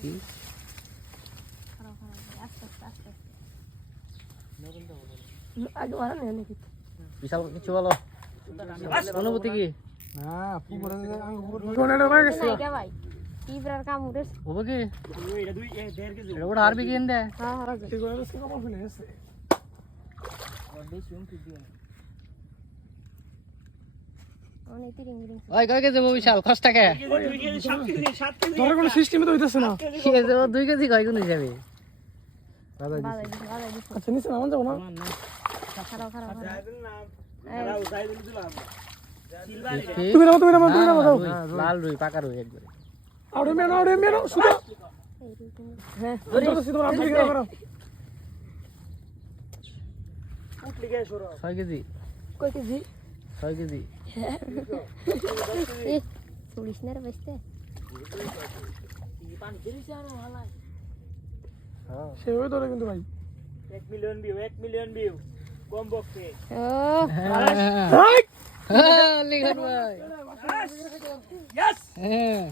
Piece. বিশাল কিছু বলো, অনুভূতি কি? হবে কি ওটা হারবি কি এনে? ওই কয় কেজি বিশাল? 5 টাকা। ধরে কোনো সিস্টেমে তো হইতেছে না। 2 কেজি কয় কোন হিসাবে? আচ্ছা নিচে নামান যাবো না? তুমি নামো যাও। লাল রুই, পাকা রুই একবারে। আউড়ে মেনো সুদা। হ্যাঁ ধরে সিধা আপনি কি করো? 6 কেজি। কয় কেজি? 6 কেজি। পুলিশ না রে বসতে সেভাবে ধরে কিন্তু ভাই 1 মিলিয়ন ভিউ কম বক্সে। লিখন ভাই। ইয়েস হ্যাঁ।